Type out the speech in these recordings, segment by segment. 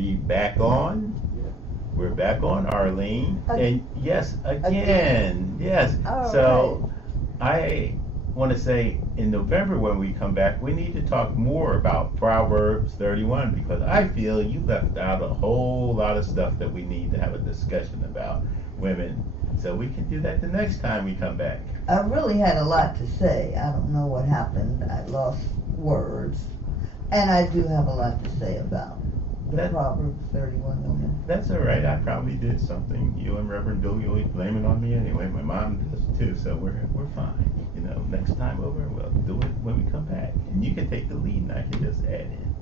we back on? We're back on, Arlene. And yes, again. Yes. All So I want to say in November when we come back, we need to talk more about Proverbs 31 because I feel you left out a whole lot of stuff that we need to have a discussion about women. So we can do that the next time we come back. I really had a lot to say. I don't know what happened. I lost words. And I do have a lot to say about the Proverbs 31 woman. That's all right. I probably did something. You and Reverend Bill, you always blame it on me anyway. My mom does too, so we're fine. You know, next time over, we'll do it when we come back. And you can take the lead and I can just add in.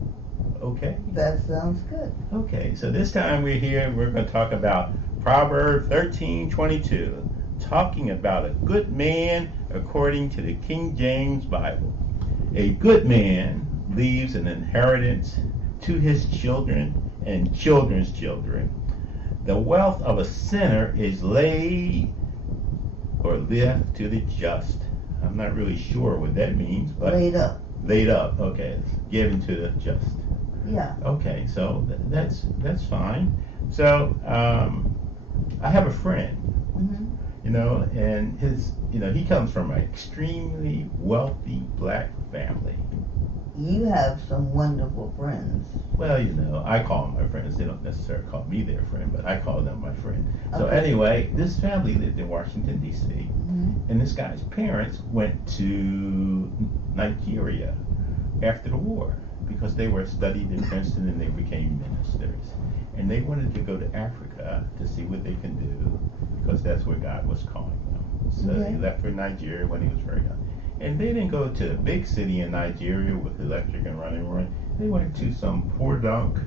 Okay? That sounds good. Okay, so this time we're here, we're going to talk about Proverbs 13:22, talking about a good man according to the King James Bible. A good man leaves an inheritance to his children and children's children. The wealth of a sinner is laid or left to the just. I'm not really sure what that means, but laid up. Laid up, okay. Given to the just. Yeah. Okay, so that's fine. So I have a friend, you know, and he comes from an extremely wealthy black family. You have some wonderful friends. Well, you know, I call them my friends. They don't necessarily call me their friend, but I call them my friend. Okay. So anyway, this family lived in Washington, D.C., and this guy's parents went to Nigeria after the war because they were studied in Princeton and they became ministers. And they wanted to go to Africa to see what they can do because that's where God was calling them. So he left for Nigeria when he was very young. And they didn't go to a big city in Nigeria with electric and running water. They went to some poor dunk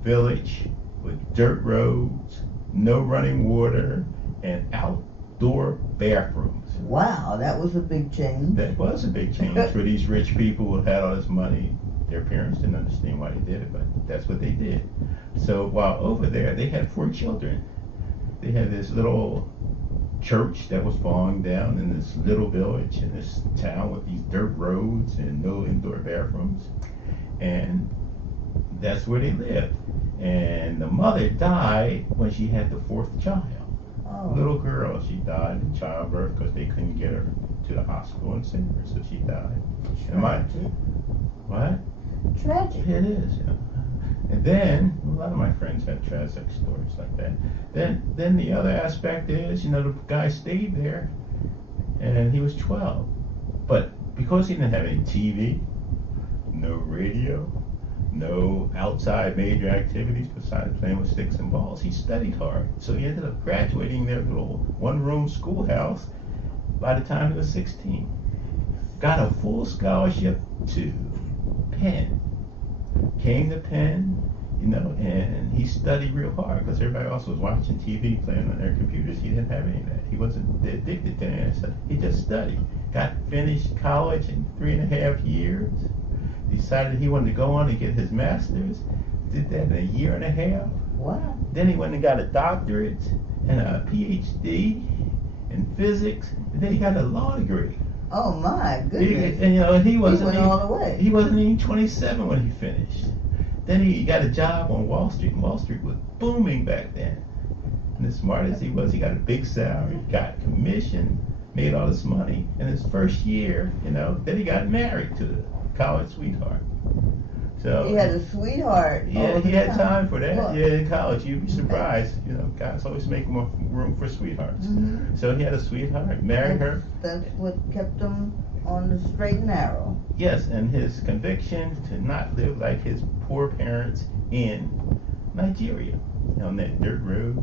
village with dirt roads, no running water, and outdoor bathrooms. Wow, that was a big change. That was a big change for these rich people who had all this money. Their parents didn't understand why they did it, but that's what they did. So while over there, they had 4 children. They had this little church that was falling down in this little village in this town with these dirt roads and no indoor bathrooms. And that's where they lived. And the mother died when she had the 4th child. Oh. Little girl, she died in childbirth because they couldn't get her to the hospital and send her, so she died. What? Tragic. It is, yeah. And then a lot of my friends had tragic stories like that. Then the other aspect is, you know, the guy stayed there, and he was 12, but because he didn't have any TV, no radio, no outside major activities besides playing with sticks and balls, he studied hard. So he ended up graduating their little one-room schoolhouse by the time he was 16. Got a full scholarship to Penn. Came to Penn, you know, and he studied real hard because everybody else was watching TV, playing on their computers. He didn't have any of that. He wasn't addicted to any of that stuff. He just studied. Got finished college in 3.5 years. Decided he wanted to go on and get his master's. Did that in a 1.5 years. Wow. Then he went and got a doctorate and a PhD in physics. And then he got a law degree. Oh my goodness. And you know, he went all the way. He wasn't even 27 when he finished. Then he got a job on Wall Street, and Wall Street was booming back then. And as smart as he was, he got a big salary, got commission, made all this money. In his first year, you know, then he got married to the college sweetheart. So he had a sweetheart. Yeah, he had time for that. What? Yeah, in college, you'd be surprised. You know, guys always make more room for sweethearts. So he had a sweetheart, married her. That's what kept him on the straight and narrow. Yes, and his conviction to not live like his poor parents in Nigeria, on that dirt road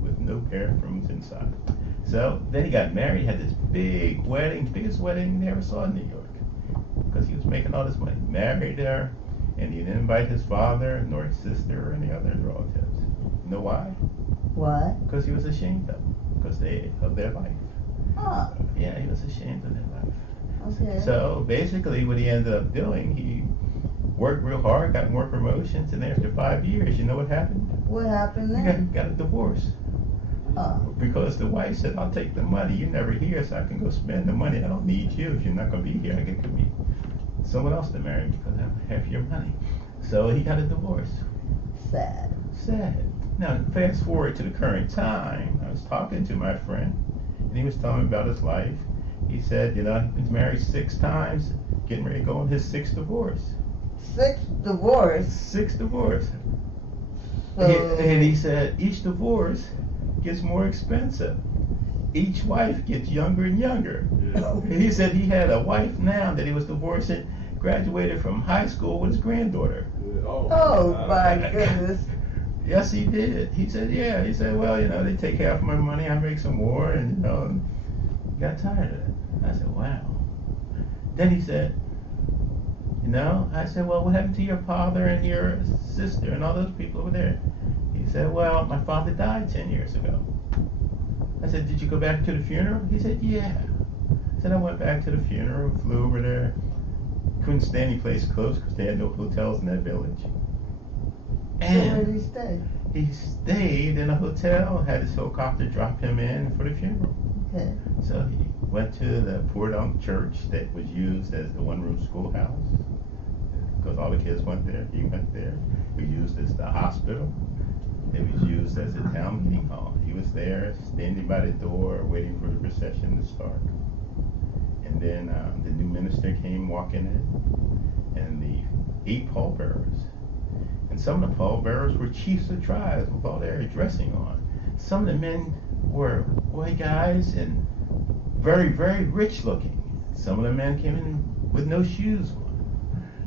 with no bathrooms inside. So then he got married, had this big wedding, biggest wedding he ever saw in New York, because he was making all this money. Married her. And he didn't invite his father, nor his sister, or any other relatives. You know why? Why? Because he was ashamed of them, because of their life. Huh. Yeah, he was ashamed of their life. Okay. So basically what he ended up doing, he worked real hard, got more promotions, and after 5 years, you know what happened? What happened then? He got a divorce. Because the wife said, I'll take the money. You're never here, so I can go spend the money. I don't need you. If you're not going to be here, I can someone else to marry because I have half your money. So he got a divorce. sad. Sad. Now, fast forward to the current time. I was talking to my friend, and he was telling me about his life. He said, he's married 6 times, getting ready to go on his 6th divorce. 6th divorce? 6th divorce. So, And he said, each divorce gets more expensive. Each wife gets younger and younger. Yeah. He said he had a wife now that he was divorcing, graduated from high school with his granddaughter. oh my goodness. Yes, he did. He said, yeah. He said, well, they take half my money, I make some more, and, got tired of it. I said, wow. Then he said, I said, well, what happened to your father and your sister and all those people over there? He said, well, my father died 10 years ago. I said, did you go back to the funeral? He said, yeah. I said, I went back to the funeral, flew over there. Couldn't stay any place close because they had no hotels in that village. So where did And he stay? he stayed in a hotel, had his helicopter drop him in for the funeral. Okay. So he went to the Purdue Church that was used as the one-room schoolhouse because all the kids went there. He went there. It was used as the hospital. It was used as a town meeting hall. He was there, standing by the door, waiting for the procession to start. And then the new minister came walking in, and the 8 pallbearers. And some of the pallbearers were chiefs of tribes with all their dressing on. Some of the men were white guys and very, very rich looking. Some of the men came in with no shoes on.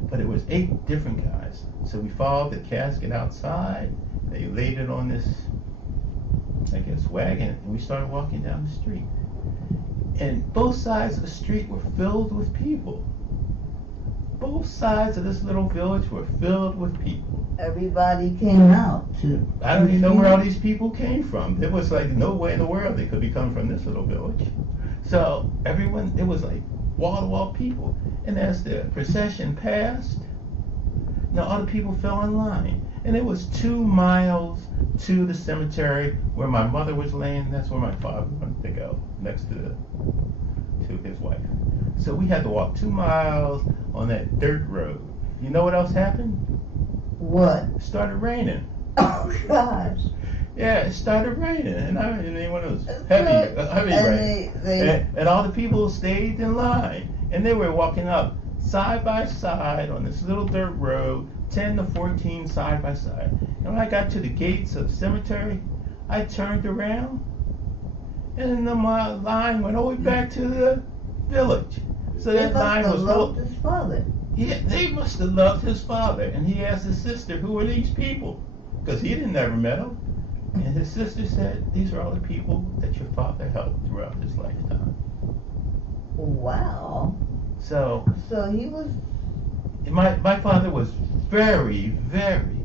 But it was 8 different guys. So we followed the casket outside. They laid it on this, I guess, wagon, and we started walking down the street. And both sides of the street were filled with people. Both sides of this little village were filled with people. Everybody came out to. I don't even know where all these people came from. There was like no way in the world they could be coming from this little village. So everyone, it was like wall-to-wall people. And as the procession passed, now all the people fell in line. And it was 2 miles to the cemetery where my mother was laying. That's where my father wanted to go, next to his wife. So we had to walk 2 miles on that dirt road. You know what else happened? What? It started raining. Oh gosh. Yeah, it started raining, and I mean, when it was heavy rain. And all the people stayed in line, and they were walking up side by side on this little dirt road, 10 to 14 side by side. And when I got to the gates of the cemetery, I turned around, and my line went all the way back to the village. So that line was full. His father. Yeah, they must have loved his father. And he asked his sister, who are these people? Because he didn't ever met them. And his sister said, these are all the people that your father helped throughout his lifetime. Wow. So he was. My father was very, very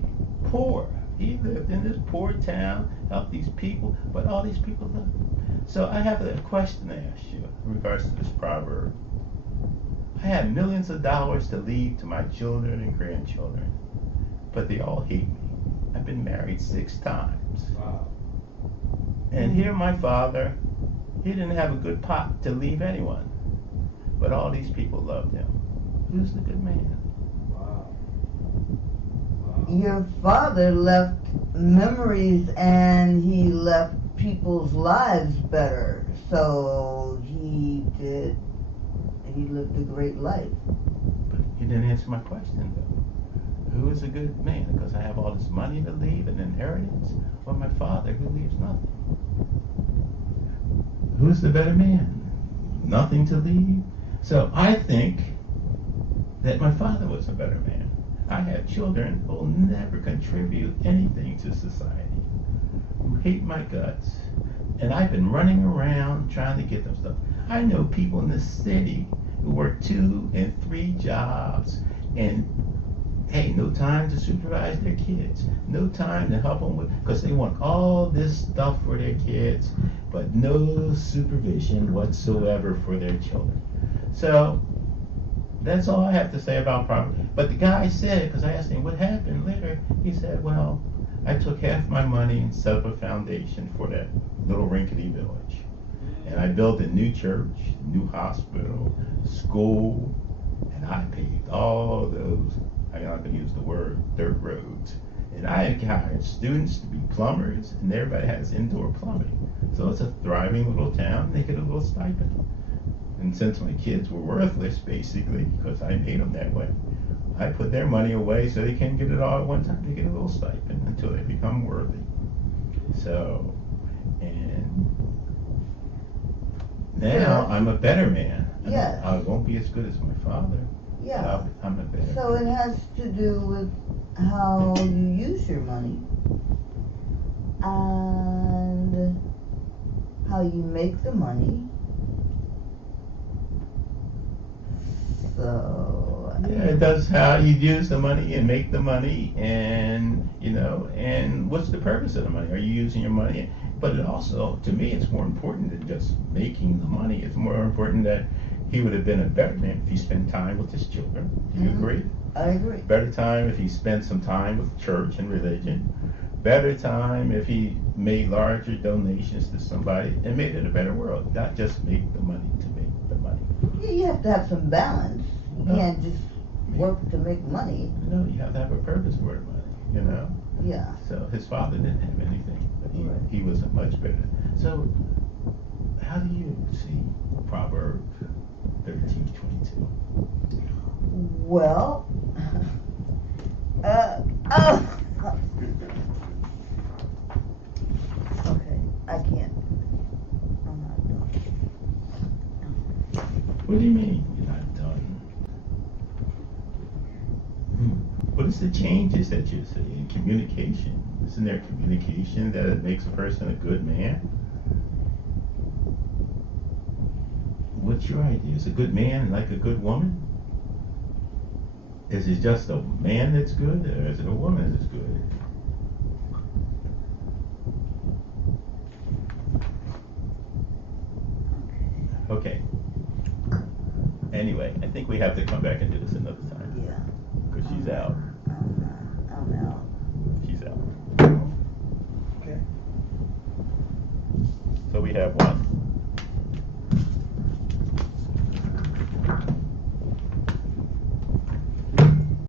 poor. He lived in this poor town, helped these people, but all these people loved him. So I have a question to ask you in regards to this proverb. I have millions of dollars to leave to my children and grandchildren, but they all hate me. I've been married 6 times. Wow. And here my father, he didn't have a good pot to leave anyone, but all these people loved him. He was a good man. Wow. Your father left memories and he left people's lives better. So he lived a great life. But you didn't answer my question though. Who is a good man? Because I have all this money to leave, an inheritance, or my father who leaves nothing? Who's the better man? Nothing to leave? So I think that my father was a better man. I have children who will never contribute anything to society, who hate my guts, and I've been running around trying to get them stuff. I know people in this city who work 2 and 3 jobs, and hey, no time to supervise their kids, no time to help them with, because they want all this stuff for their kids, but no supervision whatsoever for their children. So that's all I have to say about property. But the guy said, because I asked him what happened later, he said, well, I took half my money and set up a foundation for that little rinkety village. And I built a new church, new hospital, school, and I paved all those, I'm not going to use the word, dirt roads, And I hired students to be plumbers, and everybody has indoor plumbing. So it's a thriving little town. They get a little stipend. And since my kids were worthless, basically, because I made them that way, I put their money away so they can't get it all at one time. They get a little stipend until they become worthy. So, and now I'm a better man. Yes. I won't be as good as my father. Yeah. I'm a better So man. it has to do with how you use your money and how you make the money. So Yeah, it does how you use the money and make the money, and and what's the purpose of the money? Are you using your money? But it also, to me, it's more important than just making the money. It's more important that he would have been a better man if he spent time with his children. Do you agree? I agree. Better time if he spent some time with church and religion. Better time if he made larger donations to somebody and made it a better world. Not just make the money to make the money. Yeah, you have to have some balance. You No. can't just work to make money. No, you have to have a purpose for the money, Yeah. So his father didn't have anything, but Right. he was a much better. So how do you see Proverbs 13:22? Well, oh. Okay, I can't. I'm not done. What do you mean you're not done? What is the changes that you're seeing in communication? Isn't there communication that makes a person a good man? What's your idea? Is a good man like a good woman? Is it just a man that's good, or is it a woman that's good? Okay. Anyway, I think we have to come back and do this another time. Yeah. Because she's out. I'm out. She's out. Okay. So we have 1,